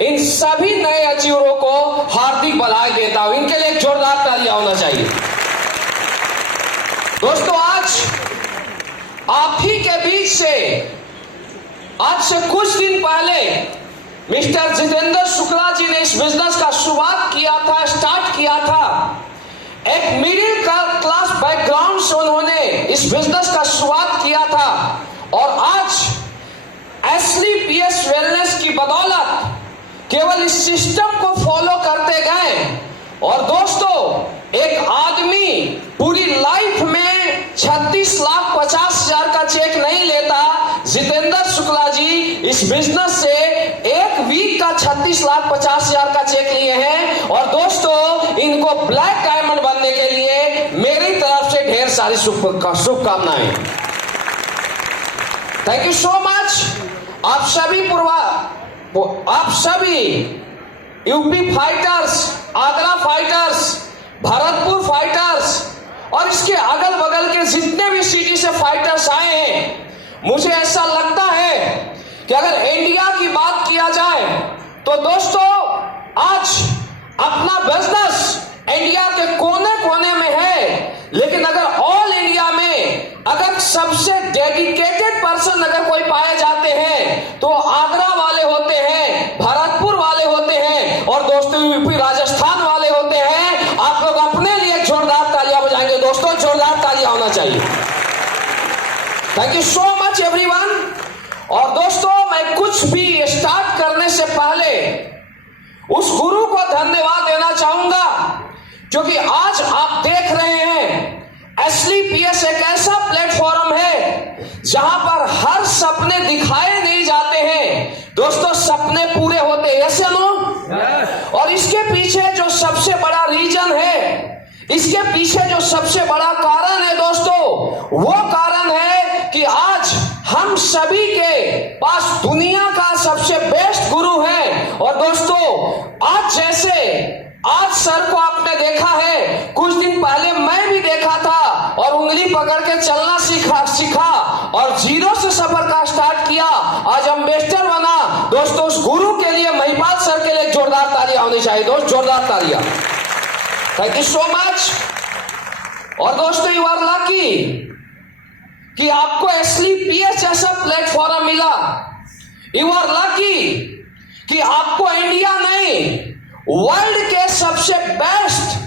इन सभी नए अचीवरों को हार्दिक बधाई देता हूं। इनके लिए जोरदार तालियां होना चाहिए। दोस्तों, आज आप ही के बीच से आज से कुछ दिन पहले मिस्टर जितेंद्र शुक्ला जी ने इस बिजनेस का शुरुआत किया था, स्टार्ट किया था। एक मिडिल क्लास बैकग्राउंड से उन्होंने इस बिजनेस का शुरुआत किया था और आज एसली पीएस वेलनेस की बदौलत केवल इस सिस्टम को फॉलो करते गए और दोस्तों, एक आदमी पूरी लाइफ में 36,50,000 का चेक नहीं लेता। जितेंद्र शुक्ला जी इस बिजनेस से एक वीक का 36,50,000 का चेक लिए हैं और दोस्तों, इनको ब्लैक डायमंड बनने के लिए मेरी तरफ से ढेर सारी शुभकामनाएं। Thank you so much. आप सभी UP fighters, Agra fighters, Bharatpur fighters और इसके अगल बगल के जितने भी सिटी से फाइटर्स आए हैं, मुझे ऐसा लगता है कि अगर इंडिया की बात किया जाए तो दोस्तों, आज अपना बिजनेस इंडिया के कोने कोने में है, लेकिन अगर ऑल इंडिया में अगर सबसे डेडिकेटेड पर्सन अगर कोई पाए जाते हैं तो आगरा वाले होते हैं, भरतपुर वाले होते हैं और दोस्तों यूपी राजस्थान वाले होते हैं। आप लोग अपने लिए जोरदार तालियां बजाएंगे दोस्तों, जोरदार तालियां होना चाहिए। Thank you so much everyone. और दोस्तों, मैं कुछ भी स्टार्ट करने से पहले उस गुरु को धन्यवाद देना चाहूंगा, क्योंकि आज आप देख रहे हैं एसली पीएस एक ऐसा प्लेटफॉर्म है जहां पर हर सपने दिखाए नहीं जाते हैं दोस्तों, सपने पूरे होते हैं। यस या नो? और इसके पीछे जो सबसे बड़ा रीजन है, इसके पीछे जो सबसे बड़ा कारण है दोस्तों, वो कारण है कि आज हम सभी के पास दुनिया का सबसे बेस्ट गुरु है। और दोस्तों, आज सर को आपने देखा है, कुछ दिन पहले मैं भी देखा था और उंगली पकड़ के चलना सीखा और जीरो से सफर का स्टार्ट किया, आज एम्बेसडर बना। दोस्तों, उस गुरु के लिए, महिपाल सर के लिए जोरदार तालियां होनी चाहिए दोस्त, जोरदार तालियां। Thank you so much. और दोस्तों, यू आर लकी कि आपको एसली पीएस जैसा प्लेटफॉर्म मिला। यू आर लकी कि आपको इंडिया नहीं, वर्ल्ड के सबसे बेस्ट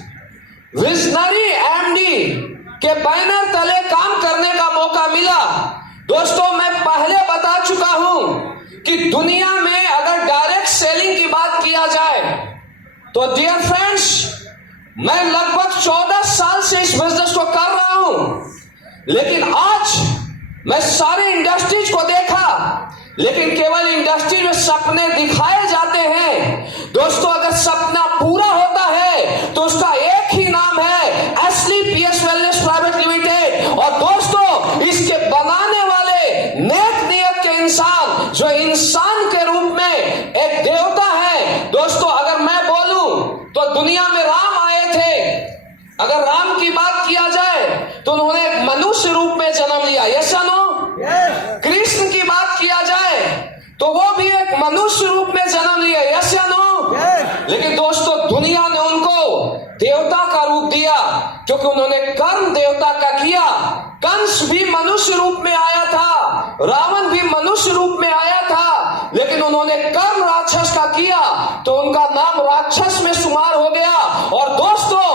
विजनरी एमडी के बैनर तले काम करने का मौका मिला। दोस्तों, मैं पहले बता चुका हूं कि दुनिया में अगर डायरेक्ट सेलिंग की बात किया जाए तो डियर फ्रेंड्स, मैं लगभग 14 साल से इस बिजनेस को कर रहा हूं, लेकिन आज मैं सारे इंडस्ट्रीज को देखा, लेकिन केवल इंडस्ट्री में सपने दिखाए जाते हैं। दोस्तों, अगर सपना पूरा होता है तो उसका एक ही नाम है एसली पीएस वेलनेस प्राइवेट लिमिटेड। और दोस्तों, इसके बनाने वाले नेक नियत के इंसान, जो इंसान के रूप में एक देवता है। दोस्तों, अगर मैं बोलूं तो दुनिया में राम आए थे, अगर राम की बात किया जाए तो उन्होंने एक मनुष्य रूप में जन्म लिया। यस या नो? कृष्ण की बात किया जाए तो वो भी एक मनुष्य रूप में जन्म लिया। यस या नो? लेकिन दोस्तों, दुनिया ने उनको देवता का रूप दिया क्योंकि उन्होंने कर्म देवता का किया। कंस भी मनुष्य रूप में आया था, रावण भी मनुष्य रूप में आया था, लेकिन उन्होंने कर्म राक्षस का किया तो उनका नाम राक्षस में शुमार हो गया। और दोस्तों,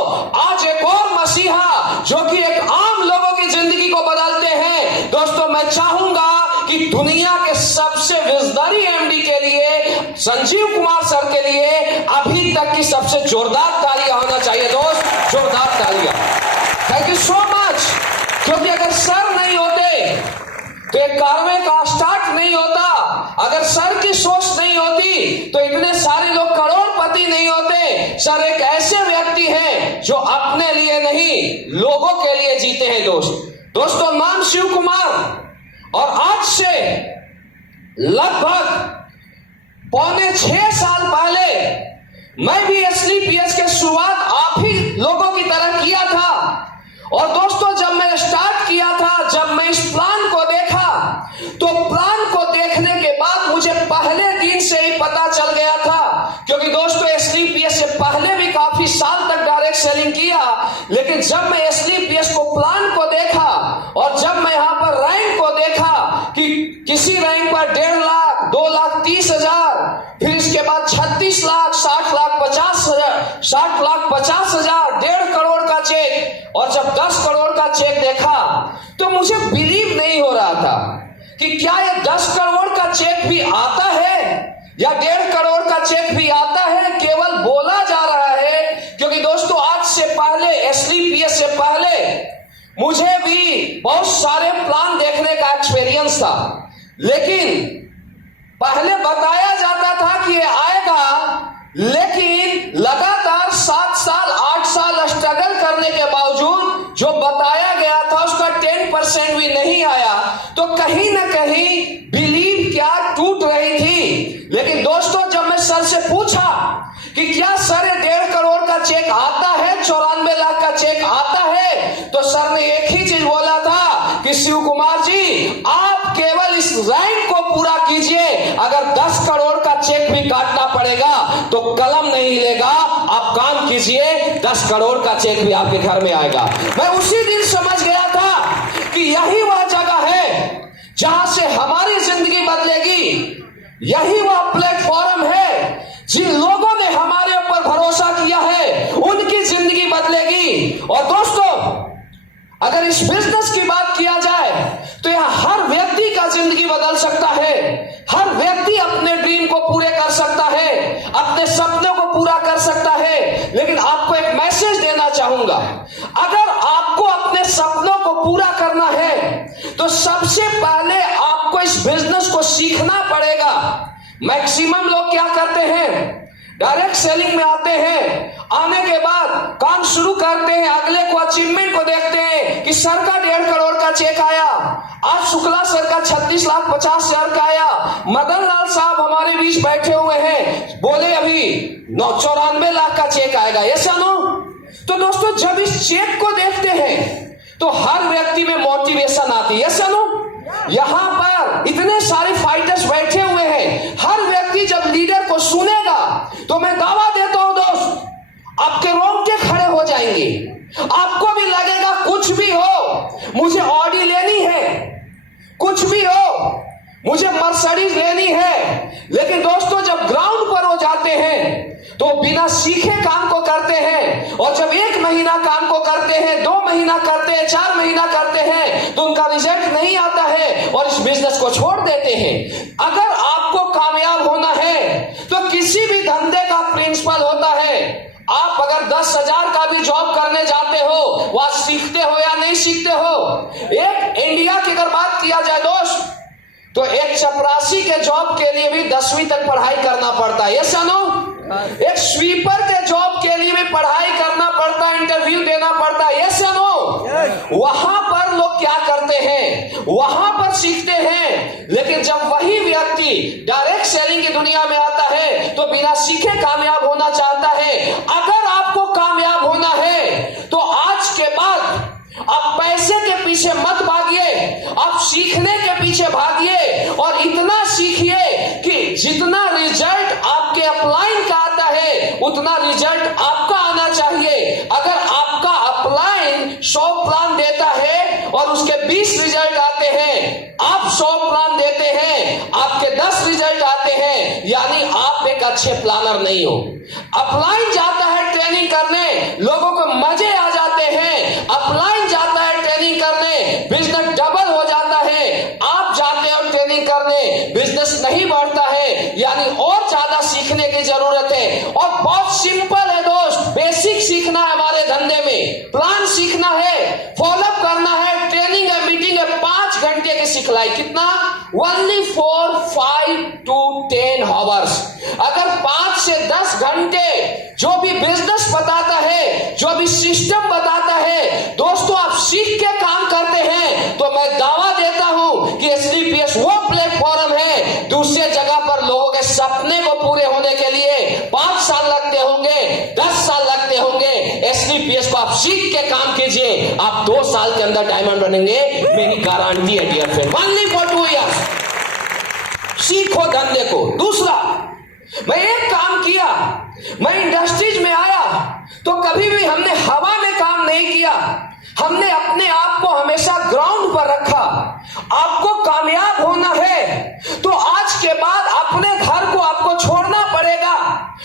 आज एक और मसीहा जो कि एक आम लोगों की जिंदगी को बदलते हैं। दोस्तों, मैं चाहूंगा कि दुनिया के सबसे विजनरी एमडी के लिए, संजीव कुमार सर के लिए अभी तक की सबसे जोरदार तालियां होना चाहिए दोस्त, जोरदार तालियां। Thank you so much. क्योंकि अगर सर नहीं होते तो एक कारवे का स्टार्ट नहीं होता, अगर सर की सोच नहीं होती तो इतने सारे लोग करोड़पति नहीं होते। सर एक ऐसे व्यक्ति हैं जो अपने लिए नहीं, लोगों के लिए जीते हैं दोस्तों, नाम शिव कुमार। और आज से लगभग 5.25 साल पहले मैं भी एसली पीएस के शुरुआत आप ही लोगों की तरह किया था। और दोस्तों, जब मैं स्टार्ट किया था, जब मैं इस प्लान को देखा, तो प्लान को देखने के बाद मुझे पहले दिन से ही पता चल गया था क्योंकि दोस्तों एसलीपीएस से पहले भी काफी साल तक डायरेक्ट सेलिंग किया, लेकिन जब मैं एसलीपीएस को प्लान को देखा और जब मैं यहां पर रैंक को देखा कि किसी रैंक पर 1.5 लाख, 2,30,000, फिर इसके बाद 36 लाख, 60 लाख 50,000, 60 लाख 50,000, 1.5 करोड़ का चेक, और जब 10 करोड़ का चेक देखा तो मुझे बिलीव नहीं हो रहा था कि क्या ये 10 करोड़ का चेक भी आता है या 1.5 करोड़ का चेक भी आता है। केवल बोला जा रहा है, क्योंकि दोस्तों आज से पहले, एसलीपीएस से पहले मुझे भी बहुत सारे प्लान देखने का एक्सपीरियंस था, लेकिन पहले बताया जाता था कि ये आएगा, लेकिन लगातार 7 साल 8 साल स्ट्रगल करने के बावजूद जो बताया गया था उसका 10% भी नहीं आया, तो कहीं ना कहीं बिलीव क्या टूट रही थी। लेकिन दोस्तों जब मैं सर से पूछा कि क्या सर 1.5 करोड़ का चेक आता है, 94 लाख का चेक आता है, तो सर ने एक ही चीज बोला था कि शिव कुमार जी आप केवल इस रैंक को पूरा कीजिए, अगर 10 करोड़ का चेक भी काटना पड़ेगा तो कलम नहीं हिलेगा, आप काम कीजिए, 10 करोड़ का चेक भी आपके घर में आएगा। मैं उसी दिन समझ गया था कि यही वह जगह है जहां से हमारी जिंदगी बदलेगी, यही वह प्लेटफॉर्म है जिन लोगों ने हमारे ऊपर भरोसा किया है उनकी जिंदगी बदलेगी। और दोस्तों अगर इस बिजनेस की बात किया जाए तो यहां हर व्यक्ति का जिंदगी बदल सकता है, हर व्यक्ति अपने ड्रीम को पूरे कर सकता है, अपने सपनों को पूरा कर सकता है। लेकिन आपको एक मैसेज देना चाहूंगा, अगर आपको अपने सपनों को पूरा करना है तो सबसे पहले आपको इस बिजनेस को सीखना पड़ेगा। मैक्सिमम लोग क्या करते हैं, डायरेक्ट सेलिंग में आते हैं, आने के बाद काम शुरू करते हैं, अगले को अचीवमेंट को देखते हैं कि सर का 1.5 करोड़ का चेक आया, आज शुक्ला सर का 36 लाख 50,000 का आया, मदन लाल साहब हमारे बीच बैठे हुए हैं, बोले अभी 94 लाख का चेक आएगा, ऐसा नो। तो दोस्तों जब इस चेक को देखते हैं तो हर व्यक्ति में मोटिवेशन आती है, ऐसा नो। यहां पर इतने सारे फाइटर्स बैठे हुए हैं, हर व्यक्ति जब लीडर को सुनेगा तो मैं दावा देता हूं दोस्त आपके रोंगटे खड़े हो जाएंगे, आपको भी लगेगा कुछ भी हो मुझे ऑडी लेनी है, कुछ भी हो मुझे मर्सिडीज लेनी है। लेकिन दोस्तों जब ग्राउंड पर हो जाते हैं तो बिना सीखे काम को करते हैं, और जब 1 महीना काम को करते हैं, 2 महीना करते हैं, 4 महीना करते हैं तो उनका रिजल्ट नहीं आता है और इस बिजनेस को छोड़ देते हैं। अगर आपको कामयाब होना है तो किसी भी धंधे का प्रिंसिपल होता है, आप अगर 10,000 का भी जॉब करने जाते हो, वह सीखते हो या नहीं सीखते हो। एक इंडिया की अगर बात किया जाए दोस्त तो एक चपरासी के जॉब के लिए भी 10वीं तक पढ़ाई करना पड़ता है, यस या नो। एक स्वीपर के जॉब के लिए भी पढ़ाई करना पड़ता है, इंटरव्यू देना पड़ता है, यस या नो। वहां पर लोग क्या करते हैं, वहां पर सीखते हैं। लेकिन जब वही व्यक्ति डायरेक्ट सेलिंग की दुनिया में आता है तो बिना सीखे कामयाब होना चाहता है। अगर आपको कामयाब होना है तो आज के बाद आप पैसे के पीछे मत भागिए, आप सीखने के पीछे भागिए और इतना सीखिए कि जितना रिजल्ट आपके अपलाइन का आता है उतना रिजल्ट आपका आना चाहिए। अगर आपका अपलाइन 100 प्लान देता है और उसके 20 रिजल्ट आते हैं, आप 100 प्लान देते हैं, आपके 10 रिजल्ट आते हैं, यानी आप एक अच्छे प्लानर नहीं हो। अपलाइन जाता है ट्रेनिंग करने, लोगों को मजे आ जाते हैं, अपलाइन जाता है ट्रेनिंग करने, बिजनेस डबल हो जाता है, आप जाते हो ट्रेनिंग करने, बिजनेस नहीं बढ़ता है, यानी और ज्यादा सीखने की जरूरत है। और बहुत सिंपल है दोस्त, बेसिक सीखना है हमारे धंधे में, प्लान सीखना है, फॉलोअप करना है, ट्रेनिंग है, मीटिंग है, 5 घंटे की सिखलाई, कितना, ओनली फॉर 5 to 10 hours। अगर 5 से 10 घंटे जो भी बिजनेस बताता है, जो भी सिस्टम बताता है दोस्तों, आप सीख के काम करते हैं तो मैं दावा देता हूं कि एसलीपीएस वो प्लेटफॉर्म है, दूसरे जगह पर लोगों के सपने को पूरे होने के लिए 5 साल लगते होंगे, 10 साल लगते होंगे। एसलीपीएस को आप सीख के काम कीजिए, आप 2 साल के अंदर डायमंड बनेंगे, मेरी गारंटी है dear friend, only for 2 years। सीखो धंधे को। दूसरा, मैं एक काम काम किया, मैं इंडस्ट्रीज में आया तो कभी भी हमने हवा में काम नहीं किया, हमने अपने आप को हमेशा ग्राउंड पर रखा। आपको कामयाब होना है तो आज के बाद अपने घर को आपको छोड़ना पड़ेगा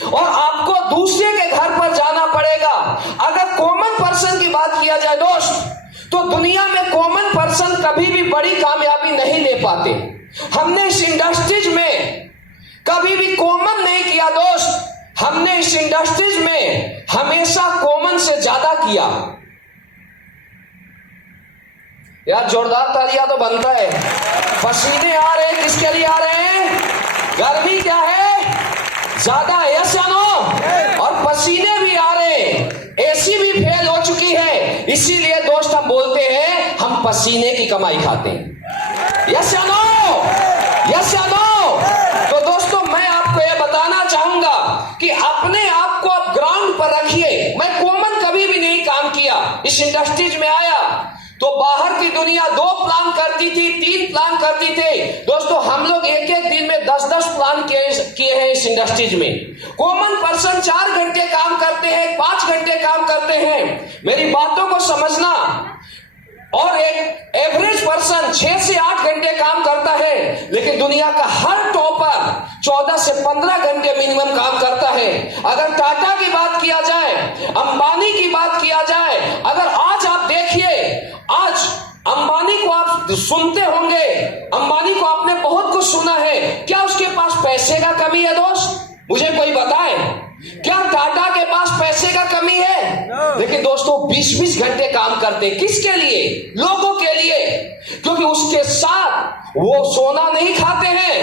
और आपको दूसरे के घर पर जाना पड़ेगा। अगर कॉमन पर्सन की बात किया जाए दोस्त, तो दुनिया में कॉमन पर्सन कभी भी बड़ी कामयाबी नहीं ले पाते। हमने इस इंडस्ट्रीज में कभी भी कॉमन नहीं किया दोस्त, हमने इस इंडस्ट्रीज में हमेशा कॉमन से ज्यादा किया। यार जोरदार तालियां तो बनता है। पसीने आ रहे हैं, किसके लिए आ रहे हैं? गर्मी क्या है ज्यादा, यस या नो? और पसीने भी आ रहे हैं, एसी भी फेल हो चुकी है, इसीलिए दोस्त हम बोलते हैं हम पसीने की कमाई खाते हैं। यस या नो? यस या नो? तो दोस्तों मैं आपको यह बताना चाहूंगा कि अपने आप को आप ग्राउंड पर रखिए। मैं कॉमन कभी भी नहीं काम किया, इस इंडस्ट्रीज में आया तो बाहर की दुनिया 2 प्लान करती थी, 3 प्लान करती थे। दोस्तों हम लोग एक एक दिन में 10-10 प्लान किए हैं इस इंडस्ट्रीज में। कॉमन पर्सन 4 घंटे काम करते हैं, 5 घंटे काम करते हैं। मेरी बातों को समझना। और एक एवरेज पर्सन 6 से 8 घंटे काम करता है, लेकिन दुनिया का हर टॉपर 14 से 15 घंटे मिनिमम काम करता है। अगर टाटा की बात किया जाए, अंबानी की बात किया जाए, अगर आज आप देखिए, आज अंबानी को आप सुनते होंगे, अंबानी को आपने बहुत कुछ सुना है। क्या उसके पास पैसे का कमी है दोस्त? मुझे कोई बताए, क्या टाटा के पास पैसे का कमी है? लेकिन दोस्तों 20-20 घंटे काम करते, किसके लिए? लोगों के लिए। क्योंकि उसके साथ वो सोना नहीं खाते हैं,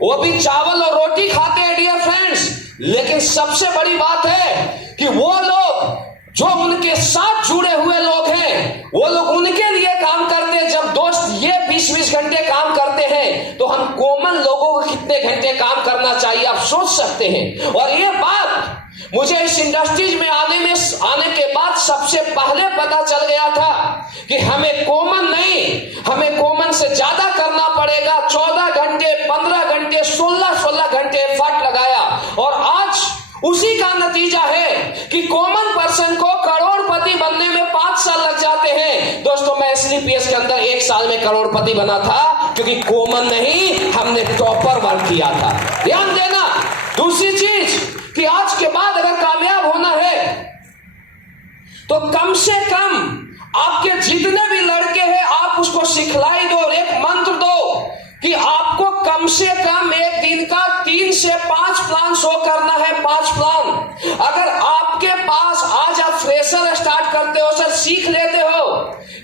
वो भी चावल और रोटी खाते हैं डियर फ्रेंड्स। लेकिन सबसे बड़ी बात है कि वो लोग जो उनके साथ जुड़े हुए लोग हैं, वो लोग उनके लिए काम करते हैं। जब दोस्त ये 20-20 घंटे काम करते हैं तो हम कॉमन लोगों को कितने घंटे काम करना चाहिए आप सोच सकते हैं। और ये बात मुझे इस इंडस्ट्रीज में आने के बाद सबसे पहले पता चल गया था कि हमें कॉमन नहीं, हमें कॉमन से ज्यादा करना पड़ेगा। 14 घंटे, 15 घंटे, 16 घंटे एफर्ट लगाया और आज उसी का नतीजा है कि कॉमन पर्सन को करोड़पति बनने में 5 साल लग जाते हैं। दोस्तों मैं SLPS के अंदर 1 साल में करोड़पति बना था, क्योंकि कॉमन नहीं, हमने टॉपर वर्क किया था। ध्यान देना। दूसरी चीज कि आज के बाद अगर कामयाब होना है तो कम से कम आपके जितने भी लड़के हैं आप उसको सिखलाई दो, एक मंत्र दो कि आपको कम से कम एक दिन का 3 से 5 प्लान शो करना है। 5 प्लान। अगर आपके पास आज आप फ्रेशर स्टार्ट करते हो, सर सीख लेते हो,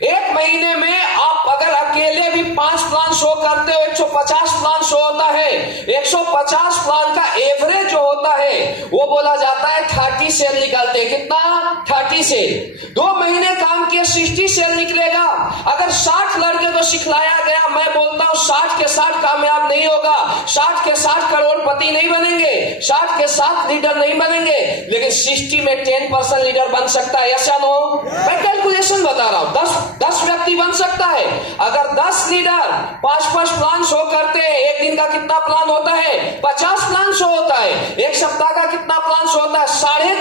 1 महीने में आप अगर अकेले भी 5 प्लान शो करते हो, 150 प्लान शो होता है। 150 प्लान का एवरेज जो होता है वो बोला जाता है 30 सेल निकलते हैं। कितना? 30 सेल। 2 महीने काम किए 60 सेल निकलेगा। अगर 60 लड़के को सिखलाया गया, मैं बोलता हूं 60 के 60 कामयाब नहीं होगा, 60 के 60 करोड़पति नहीं बनेंगे, 60 के 60 लीडर नहीं बनेंगे, लेकिन 60 में 10% लीडर बन सकता है। ऐसा नो, मैं कैलकुलेशन बता रहा हूं। 10 व्यक्ति बन सकता है। अगर 10 लीडर 5-5 प्लान शो करते हैं, एक दिन का कितना प्लान होता है? 50 प्लान शो होता है। एक सप्ताह का कितना प्लान शो होता है?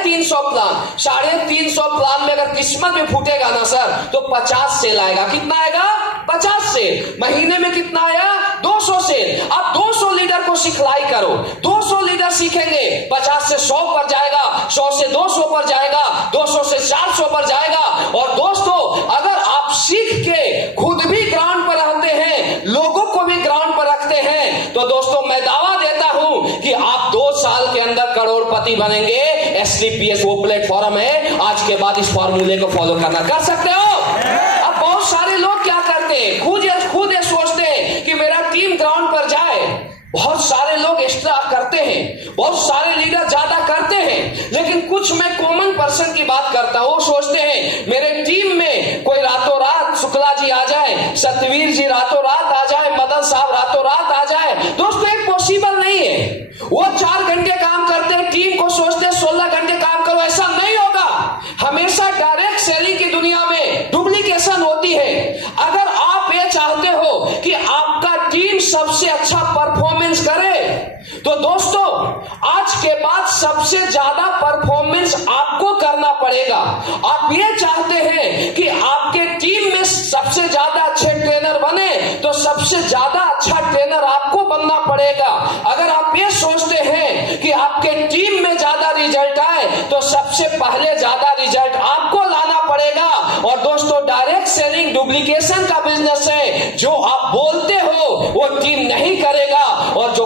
350 प्लान। 350 प्लान में अगर किस्मत में फूटेगा ना सर, तो 50 सेल आएगा। कितना आएगा? 50 सेल। महीने में कितना आया? 200 सेल। अब 200 लीडर को सिखलाई करो, 200 लीडर सीखेंगे, 50 से 100 पर जाएगा, 100 से 200 पर जाएगा, 200 से 400 पर जाएगा। और दोस्तों अगर आप सीख के खुद भी ग्राउंड पर रहते हैं, लोगों को भी ग्राउंड पर रखते हैं, तो दोस्तों मैं दावा देता हूं कि आप 2 साल के अंदर करोड़पति बनेंगे। SLPS वो प्लेटफॉर्म है, आज के बाद इस फॉर्मूले को फॉलो करना कर सकते हो। अब बहुत सारे लोग क्या करते हैं, खुद ये सोचते हैं कि मेरा टीम ग्राउंड पर जाए। बहुत सारे लोग एक्स्ट्रा करते हैं, बहुत सारे लीडर ज्यादा करते हैं, लेकिन कुछ मैं कॉमन पर्सन की बात करता हूं, सोचते हैं मेरे टीम में कोई रातों रात शुक्ला जी आ जाए, सतवीर जी रातों रात आ जाए, मदन साहब रातों रात आ जाए। दोस्तों एक पॉसिबल नहीं है। वो 4 घंटे काम करते हैं, टीम को सोचते हैं 16 घंटे काम करो, ऐसा नहीं होगा। हमेशा डायरेक्ट सेलिंग की दुनिया में डुप्लीकेशन होती है। अगर आप ये चाहते हो कि आपका टीम सबसे अच्छा परफॉर्मेंस करे, तो दोस्तों आज के बाद सबसे ज्यादा परफॉर्मेंस आपको करना पड़ेगा। आप ये चाहते हैं कि आपके टीम में सबसे ज्यादा अच्छे ट्रेनर बने, तो सबसे ज्यादा अच्छा ट्रेनर आपको बनना पड़ेगा। अगर आप ये सोचते हैं कि आपके टीम में ज्यादा रिजल्ट आए, तो सबसे पहले ज्यादा रिजल्ट आपको लाना पड़ेगा। और दोस्तों, डायरेक्ट सेलिंग डुप्लीकेशन का बिजनेस है। जो आप बोलते हो वो टीम नहीं करेगा, और जो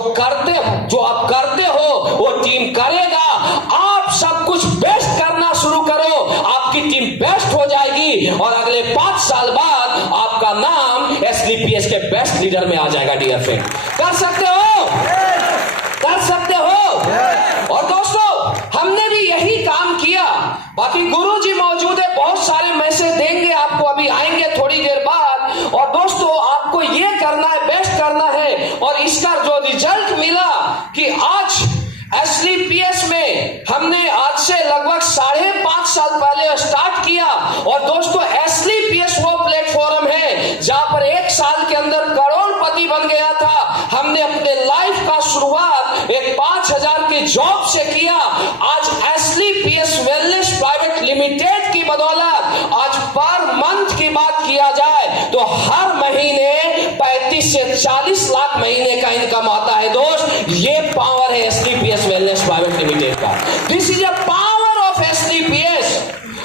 आप करते हो वो टीम करेगा। आप सब कुछ बेस्ट करना शुरू करो, आपकी टीम बेस्ट हो जाएगी, और अगले 5 साल बाद आपका नाम SLPS के बेस्ट लीडर में आ जाएगा। डियर फ्रेंड, कर सकते हो, कर सकते हो। और दोस्तों, हमने भी यही काम किया। बाकी गुरुजी मौजूद है, बहुत सारे मैसेज देंगे आपको, अभी आएंगे थोड़ी देर बाद। और दोस्तों, आपको ये करना है, बेस्ट करना है। और इसका जो रिजल्ट मिला कि आज SLPS में हमने आज से लगभग 5.5 साल पहले स्टार्ट किया। और दोस्तों, SLPS वो प्लेटफॉर्म है जहां पर 1 साल के अंदर करोड़पति बन गया था। हमने अपने लाइफ का शुरुआत एक 5,000 की जॉब से किया। आज SLPS वेलनेस प्राइवेट लिमिटेड की बदौलत आज पर मंथ की बात किया जाए तो हर महीने 35 से 40 लाख महीने का इनकम आता है। दोस्त, ये पावर है SLPS वेलनेस प्राइवेट लिमिटेड का। This is a power of SLPS।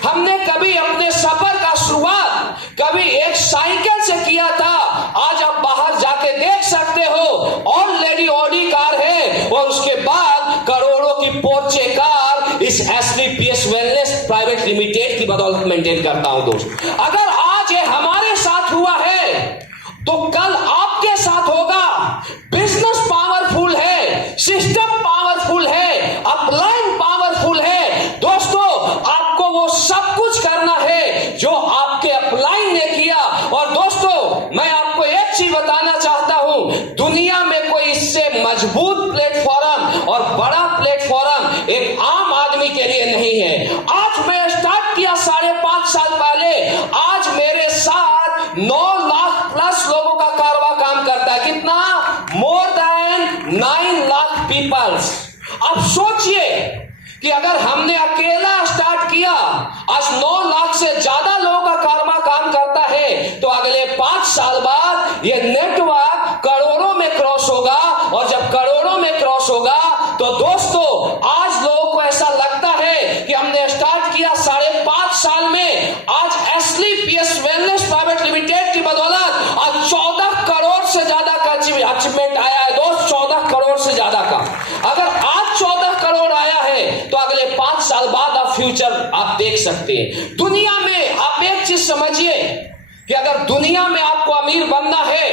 हमने कभी अपने सफर का शुरुआत कभी एक साइकिल से किया था। आज आप बाहर जाके देख सकते हो, ऑलरेडी ऑडी कार है, और उसके बाद करोड़ों की पोर्चे कार इस SLPS वेलनेस प्राइवेट लिमिटेड की बदौलत मेंटेन करता हूं। दोस्त, अगर आज ये हमारे साथ हुआ है तो कल आपके साथ होगा। बिजनेस पावरफुल है, सिस्टम पावरफुल है, अपलाइन पावरफुल है। दोस्तों, आपको वो सब कुछ करना है जो आपके अपलाइन ने किया। और दोस्तों, मैं आपको एक चीज बताना चाहता हूं, दुनिया में कोई इससे मजबूत प्लेटफॉर्म और बड़ा प्लेटफॉर्म एक आम आदमी के लिए नहीं है। आज मैं स्टार्ट किया 5.5 साल पहले, आज मेरे साथ 9 लाख प्लस लोगों का कारवा काम करता है। कितना? More than 9 lakh peoples. अब सोचिए कि अगर हमने अकेला स्टार्ट किया, आज 9 लाख से ज्यादा लोगों का कारवा काम करता है, तो अगले 5 साल बाद ये नेटवर्क करोड़ों में क्रॉस होगा। और जब करोड़ों में क्रॉस होगा तो दोस्तों, आज लोगों को ऐसा लगता है कि हमने स्टार्ट किया 5.5 साल में, आज SLPS वेलनेस प्राइवेट लिमिटेड की बदौलत आज 14 करोड़ से ज्यादा का अचीवमेंट आया है। दोस्त, 14 करोड़ से ज्यादा का। अगर आज 14 करोड़ आया है तो अगले 5 साल बाद आप फ्यूचर आप देख सकते हैं। दुनिया में आप एक चीज समझिए कि अगर दुनिया में आपको अमीर बनना है,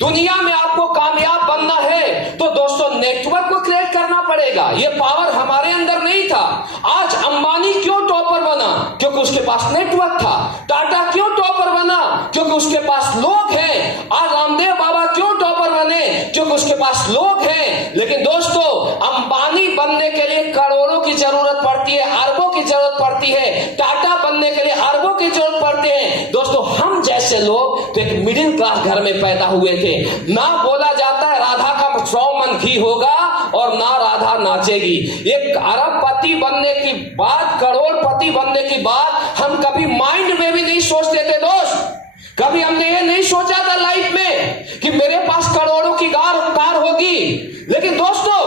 दुनिया में आपको कामयाब बनना है, तो दोस्तों नेटवर्क को क्रिएट करना पड़ेगा। ये पावर हमारे अंदर नहीं था। आज अंबानी क्यों टॉपर बना? क्योंकि उसके पास नेटवर्क था। टाटा क्यों टॉपर बना? क्योंकि उसके पास लोग हैं। आज रामदेव बाबा क्यों टॉपर बने? क्योंकि उसके पास लोग हैं। लेकिन दोस्तों, अंबानी बनने के लिए करोड़ों की जरूरत पड़ती है, अरबों की जरूरत पड़ती है। टाटा बनने के लिए अरबों की जरूरत पड़ती है। दोस्तों, हम जैसे लोग तो एक मिडिल क्लास घर में पैदा हुए थे। ना बोला जाता है राधा का 100 मन घी होगा और ना राधा नाचेगी। एक अरबपति बनने की बात, करोड़पति बनने की बात हम कभी माइंड में भी नहीं सोचते थे। दोस्त, कभी हमने ये नहीं सोचा था लाइफ में कि मेरे पास करोड़ों की कार होगी। लेकिन दोस्तों,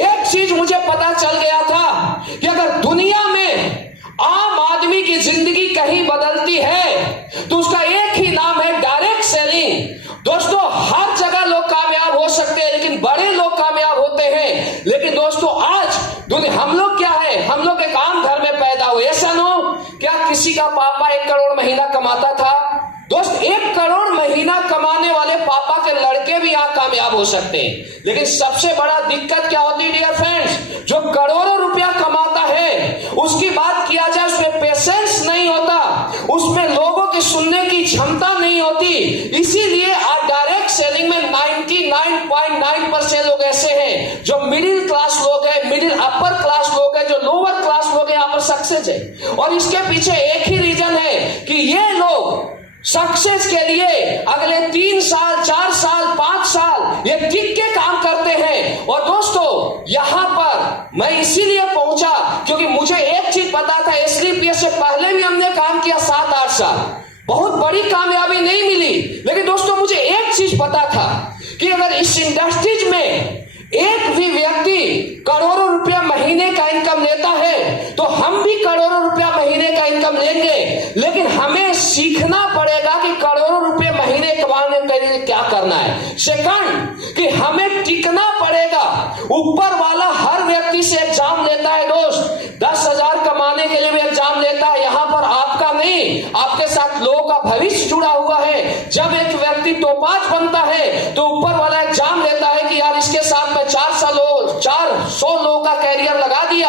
एक चीज मुझे पता चल गया था कि अगर दुनिया में आम आदमी की जिंदगी कहीं बदलती है तो उसका एक ही नाम है डायरेक्ट सेलिंग। दोस्तों, हर जगह लोग कामयाब हो सकते हैं, लेकिन बड़े लोग कामयाब होते हैं। लेकिन दोस्तों, आज हम लोग क्या है, हम लोग एक आम घर में पैदा हुए। ऐसा नो, क्या किसी का पापा 1 करोड़ महीना कमाता था? दोस्त, 1 करोड़ महीना कमाने वाले पापा के लड़के भी यहाँ कामयाब हो सकते हैं। लेकिन सबसे बड़ा दिक्कत क्या होती है डियर फ्रेंड्स? जो करोड़ों रुपया कमाता है, उसकी बात किया जाए, उसमें पेशेंस नहीं होता, उसमें लोगों की सुनने की क्षमता नहीं होती। इसीलिए आज डायरेक्ट सेलिंग में 99.9% लोग ऐसे हैं जो मिडिल क्लास लोग हैं, मिडिल अपर क्लास लोग हैं, जो लोअर क्लास लोग हैं, यहाँ पर सक्सेस है। और इसके पीछे एक ही रीजन है कि ये लोग सक्सेस के लिए अगले 3 साल, 4 साल, 5 साल ये टिक के काम करते हैं। और दोस्तों, यहां पर मैं इसीलिए पहुंचा क्योंकि मुझे एक चीज पता था, SDPS से पहले भी हमने काम किया 7-8 साल, बहुत बड़ी कामयाबी नहीं मिली, लेकिन दोस्तों मुझे एक चीज पता था कि अगर इस इंडस्ट्रीज में एक भी व्यक्ति करोड़ों रुपया महीने का इनकम लेता है तो हम भी करोड़ों रुपया महीने का इनकम लेंगे, लेकिन हमें सीखना पड़ेगा कि करोड़ों रुपए महीने कमाने के लिए क्या करना है। सेकंड कि हमें टिकना पड़ेगा। ऊपर वाला हर व्यक्ति से एग्जाम लेता है दोस्त, 10,000 कमाने के लिए भी एग्जाम लेता है। यहाँ पर आपका नहीं, आपके साथ लोगों का भविष्य जुड़ा हुआ है। जब एक व्यक्ति तोपाज बनता है तो ऊपर वाला एग्जाम लेता है कि यार इसके साथ में 400 लोगों का कैरियर लगा दिया।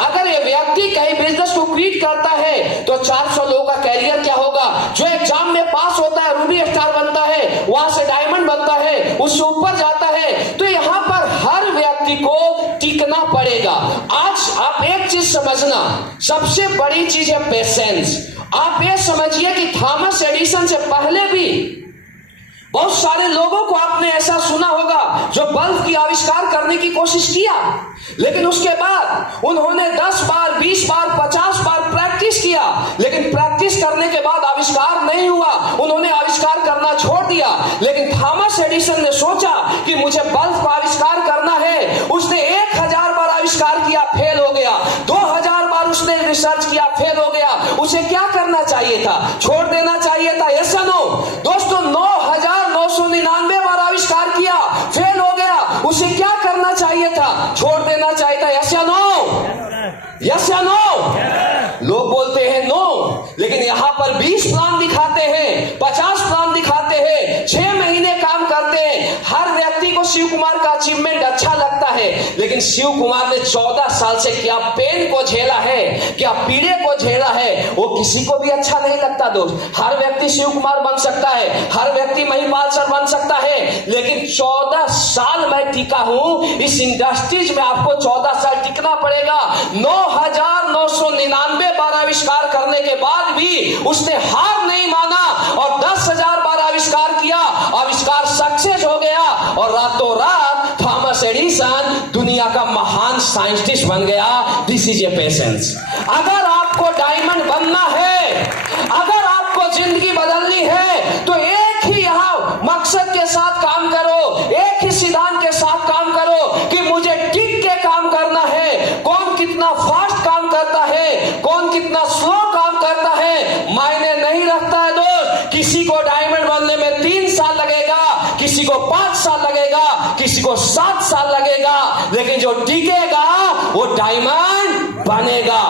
अगर ये व्यक्ति कहीं बिजनेस को क्विट करता है तो 400 लोगों का कैरियर क्या होगा। जो एग्जाम में पास होता है रूबी स्टार बनता है, वहां से डायमंड बनता है, उससे ऊपर जाता है। तो यहाँ पर हर व्यक्ति को टिकना पड़ेगा। आज आप एक चीज समझना, सबसे बड़ी चीज है पेशेंस। आप ये समझिए कि थॉमस एडिसन से पहले भी बहुत सारे लोगों को आपने ऐसा सुना होगा जो बल्ब की आविष्कार करने की कोशिश किया, लेकिन उसके बाद उन्होंने 10 बार, 20 बार, 50 बार प्रैक्टिस किया, लेकिन प्रैक्टिस करने के बाद आविष्कार नहीं हुआ, उन्होंने आविष्कार करना छोड़ दिया। लेकिन थॉमस एडिसन ने सोचा कि मुझे बल्ब का आविष्कार करना है। उसने 1000 बार आविष्कार किया, फेल हो गया। 2000 बार उसने रिसर्च किया, फेल हो गया। उसे क्या करना चाहिए था? छोड़ देना चाहिए था? यस या नो? दोस्तों 9,999 बार आविष्कार किया, फेल हो गया। उसे क्या करना चाहिए था? छोड़ देना चाहिए था? यस या नो? यस या नो? लोग बोलते हैं नो, लेकिन यहां पर 20 प्लान दिखाते हैं, 50 प्लान दिखाते हैं, 6 महीने काम करते हैं। हर व्यक्ति को शिव कुमार का अचीवमेंट अच्छा लगता है, लेकिन शिव कुमार ने 14 साल से क्या पेन को झेला है, क्या पीड़े को झेला है, वो किसी को भी अच्छा नहीं लगता दोस्त। हर व्यक्ति शिव कुमार बन सकता है, हर व्यक्ति महिपाल सर बन सकता है, लेकिन 14 साल मैं टिका हूं इस इंडस्ट्रीज में। आपको 14 साल टिकना पड़ेगा। 9,999 बार आविष्कार करने के बाद भी उसने हार नहीं माना और 10,000 बार आविष्कार किया, आविष्कार सक्सेस हो गया और रातों रात थॉमस एडिसन दुनिया का महान साइंटिस्ट बन गया। This is a patience. अगर आपको डायमंड बनना है, अगर आपको जिंदगी बदलनी है, तो एक ही यहां मकसद के साथ काम करो, एक ही सिद्धांत के साथ काम करो कि मुझे टिक के काम करना है। कौन कितना फास्ट काम करता है, कौन कितना स्लो काम करता है, मायने नहीं रखता है दोस्त। किसी को डायमंड बनने में 3 साल लगेगा, किसी को 5 साल लगेगा, किसी को 7 साल लगेगा, लेकिन जो टिकेगा वो डायमंड बनेगा।